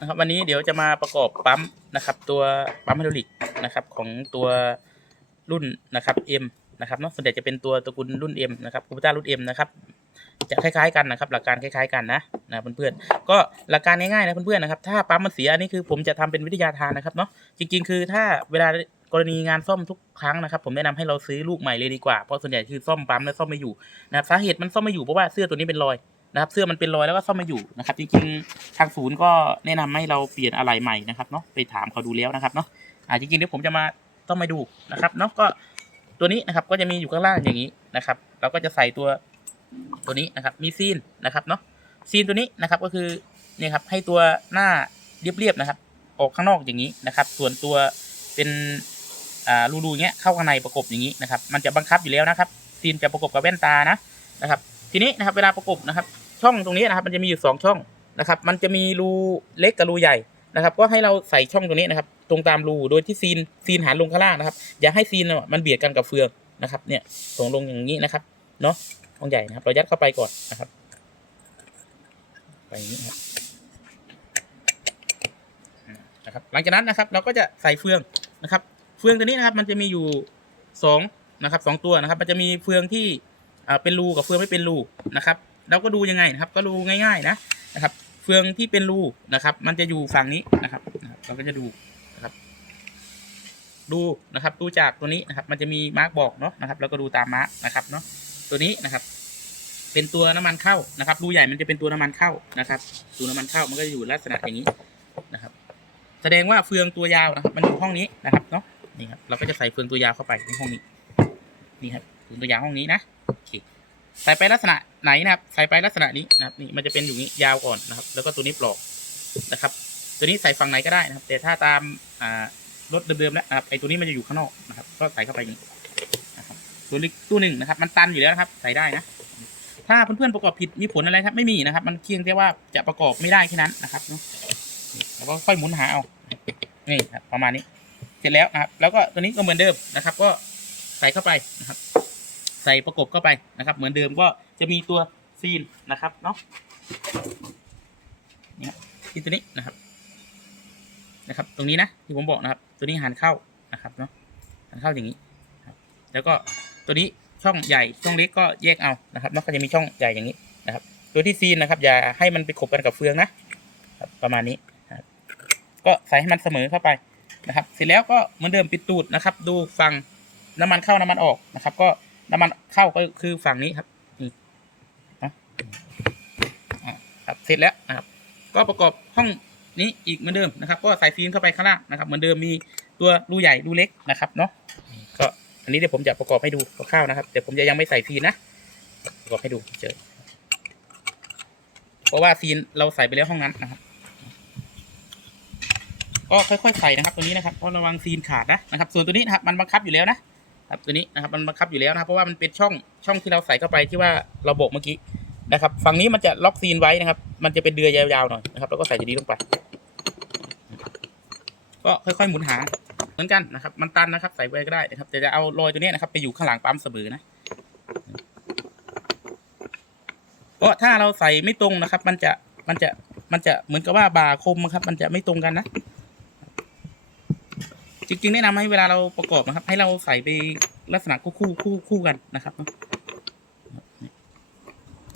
นะครับวันนี้เดี๋ยวจะมาประกอบปั๊มนะครับ ตัวปั๊มไฮดรอลิกนะครับของตัวรุ่นนะครับ M นะครับเนาะส่วนใหญ่จะเป็นตัวตระกูลรุ่น M นะครับคูปต้ารุ่น M นะครับจะคล้ายๆกันนะครับ หลักการคล้ายๆกันนะนะเพื่อนๆก็หลักการง่ายๆนะเพื่อนๆนะครับถ้าปั๊มมันเสียอันนี้คือผมจะทำเป็นวิทยาทานนะครับเนาะจริง ๆ คือถ้าเวลากรณีงานซ่อมทุกครั้งนะครับ ผมแนะนำให้เราซื้อลูกใหม่เลยดีกว่าเพราะส่วนใหญ่คือซ่อมปั๊มแล้วซ่อมไม่อยู่นะครับสาเหตุมันซ่อมไม่อยู่เพราะว่าเสื้อตัวนี้เป็นรอย นะครับเสื้อมันเป็นรอยแล้วก็ซ่อมม่อยู่นะครับจริงๆทางศูนย์ก็แนะนำให้เราเปลี่ยนอะไหล่ใหม่นะครับเนาะไปถามเขาดูแล้วนะครับเนาะอ่าจริงๆเดี๋ยวผมจะมาต้องมาดูนะครับเนาะก็ตัวนี้นะครับก็จะมีอยู่ข้างล่างอย่างนี้นะครับ เราก็จะใส่ตัวตัวนี้นะครับมีซีนนะครับเนาะซีนตัวนี้นะครับก็คือเนี่ยครับให้ตัวหน้าเรียบๆนะครับ ออกข้างนอกอย่างนี้นะครับ ส่วนตัวเป็นอ่ารูๆเงี้ยเข้าข้างในประกบอย่างนี้นะครับ มันจะบังคับอยู่แล้วนะครับ ซีนจะประกบกับแว่นตานะนะครับ ทีนี้นะครับเวลาประกบนะครับ ช่องตรงนี้นะครับ มันจะมีอยู่สองช่องนะครับ มันจะมีรูเล็กกับรูใหญ่นะครับ ก็ให้เราใส่ช่องตรงนี้นะครับ ตรงตามรูโดยที่ซีนซีนหันลงข้างล่างนะครับ อย่าให้ซีนน่ะมันเบียดกันกับเฟืองนะครับเนี่ยส่งลงอย่างนี้นะครับเนาะช่องใหญ่นะครับ เรายัดเข้าไปก่อนนะครับ ไปนี้ครับนะครับ หลังจากนั้นนะครับ เราก็จะใส่เฟืองนะครับ เฟืองตัวนี้นะครับ มันจะมีอยู่สองนะครับสองตัวนะครับ มันจะมีเฟืองที่อ่าเป็นรูกับเฟืองไม่เป็นรูนะครับ เราก็ดูยังไงนะครับ ก็ดูง่าย ๆนะนะครับ เฟืองที่เป็นรูนะครับ มันจะอยู่ฝั่งนี้นะครับ เราก็จะดูนะครับ ดูนะครับ ดูจากตัวนี้นะครับ มันจะมีมาร์กบอกเนาะนะครับ แล้วก็ดูตามมาร์กนะครับเนาะตัวนี้นะครับ เป็นตัวน้ำมันเข้านะครับรูใหญ่มันจะเป็นตัวน้ำมันเข้านะครับตัวน้ำมันเข้ามันก็จะอยู่ลักษณะอย่างนี้นะครับ แสดงว่าเฟืองตัวยาวนะครับ มันอยู่ห้องนี้นะครับเนาะนี่ครับเราก็จะใส่เฟืองตัวยาวเข้าไปในห้องนี้ นี่ครับเฟืองตัวยาวห้องนี้นะโอเคใส่ไปลักษณะ ไหนนะครับใส่ไปลักษณะนี้นะครับนี่มันจะเป็นอยู่นี้ยาวก่อนนะครับ แล้วก็ตัวนี้ปลอกนะครับ ตัวนี้ใส่ฝั่งไหนก็ได้นะครับ แต่ถ้าตามอ่ารถเดิมๆแล้วนะครับไอ้ตัวนี้มันจะอยู่ข้างนอกนะครับ ก็ใส่เข้าไปอย่างนี้นะครับตัวเล็กตัวหนึ่งนะครับ มันตันอยู่แล้วนะครับ ใส่ได้นะถ้าเพื่อนๆประกอบผิดมีผลอะไรครับไม่มีนะครับ มันเพียงแต่ว่าจะประกอบไม่ได้แค่นั้นนะครับแล้วก็ค่อยหมุนหาเอานี่ครับประมาณนี้ เสร็จแล้วนะครับ แล้วก็ตัวนี้ก็เหมือนเดิมนะครับ ก็ใส่เข้าไปนะครับ ใส่ประกบเข้าไปนะครับ เหมือนเดิมก็จะมีตัวซีนนะครับเนาะนี่ที่ตัวนี้นะครับ นะครับ ตรงนี้นะที่ผมบอกนะครับ ตัวนี้หันเข้านะครับเนาะหันเข้าอย่างนี้ครับ แล้วก็ตัวนี้ช่องใหญ่ช่องเล็กก็แยกเอานะครับแล้วก็จะมีช่องใหญ่อย่างนี้นะครับ ตัวที่ซีนนะครับ อย่าให้มันไปขบกันกับเฟืองนะครับประมาณนี้ก็ใส่ให้มันเสมอเข้าไปนะครับ เสร็จแล้วก็เหมือนเดิมปิดตูดนะครับ ดูฝั่งน้ำมันเข้าน้ำมันออกนะครับ ก็ น้ำมันเข้าก็คือฝั่งนี้ครับนี่นะอ่าครับเสร็จแล้วนะครับ ก็ประกอบห้องนี้อีกเหมือนเดิมนะครับ ก็ใส่ฟิล์มเข้าไปข้างล่างนะครับ เหมือนเดิมมีตัวรูใหญ่รูเล็กนะครับเนาะก็อันนี้เดี๋ยวผมจะประกอบให้ดูคร่าวๆนะครับแต่ผมจะยังไม่ใส่ฟิล์มนะประกอบให้ดูเจอเพราะว่าฟิล์มเราใส่ไปแล้วห้องนั้นนะครับก็ค่อยๆใส่นะครับตัวนี้นะครับเพราะระวังซีนขาดนะนะครับ ส่วนตัวนี้นะครับมันบังคับอยู่แล้วนะ ครับตัวนี้นะครับมันบังคับอยู่แล้วนะครับเพราะว่ามันเป็นช่องช่องที่เราใส่เข้าไปที่ว่าเราโบกเมื่อกี้นะครับฝั่งนี้มันจะล็อกซีนไว้นะครับ มันจะเป็นเดือยาวๆหน่อยนะครับแล้วก็ใส่ตัวนี้ลงไป ก็ค่อยๆหมุนหาเหมือนกันนะครับ มันตันนะครับ ใส่ไว้ก็ได้นะครับแต่จะเอารอยตัวนี้นะครับ ไปอยู่ข้างหลังปั๊มเสมอนะเพราะถ้าเราใส่ไม่ตรงนะครับ มันจะมันจะมันจะเหมือนกับว่าบาคมครับ มันจะไม่ตรงกันนะ จริงๆแนะนำให้เวลาเราประกอบนะครับ ให้เราใส่ไปลักษณะคู่คู่คู่คู่กันนะครับเนาะ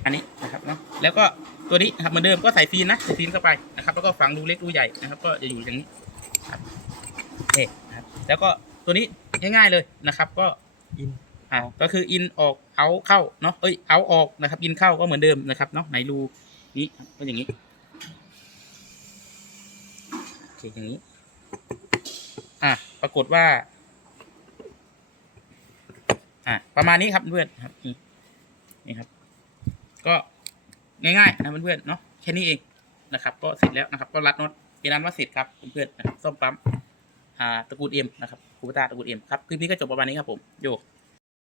อันนี้นะครับเนาะแล้วก็ตัวนี้ครับเหมือนเดิมก็ใส่ฟีนนะใส่ฟีนเข้าไปนะครับ แล้วก็ฝังรูเล็กรูใหญ่นะครับ ก็จะอยู่อย่างนี้ครับนี่นะครับแล้วก็ตัวนี้ง่ายๆเลยนะครับ ก็อินอ่าก็คืออินออกเอาเข้าเนาะเอ้ยเอาออกนะครับ อินเข้าก็เหมือนเดิมนะครับเนาะไหนรูนี้ก็อย่างนี้โอเคอย่างนี้ อะปรากฏว่า อะประมาณนี้ครับเพื่อนครับนี่นี่ครับ ก็ง่ายๆนะเพื่อนๆเนาะแค่นี้เองนะครับ ก็เสร็จแล้วนะครับ ก็รัดน็อตเป็นนั้นว่าเสร็จครับเพื่อนๆนะครับส้มปั๊มอ่าตระกูลเอ็มนะครับคูปตาตระกูลเอ็มครับคลิปนี้ก็จบประมาณนี้ครับผมโย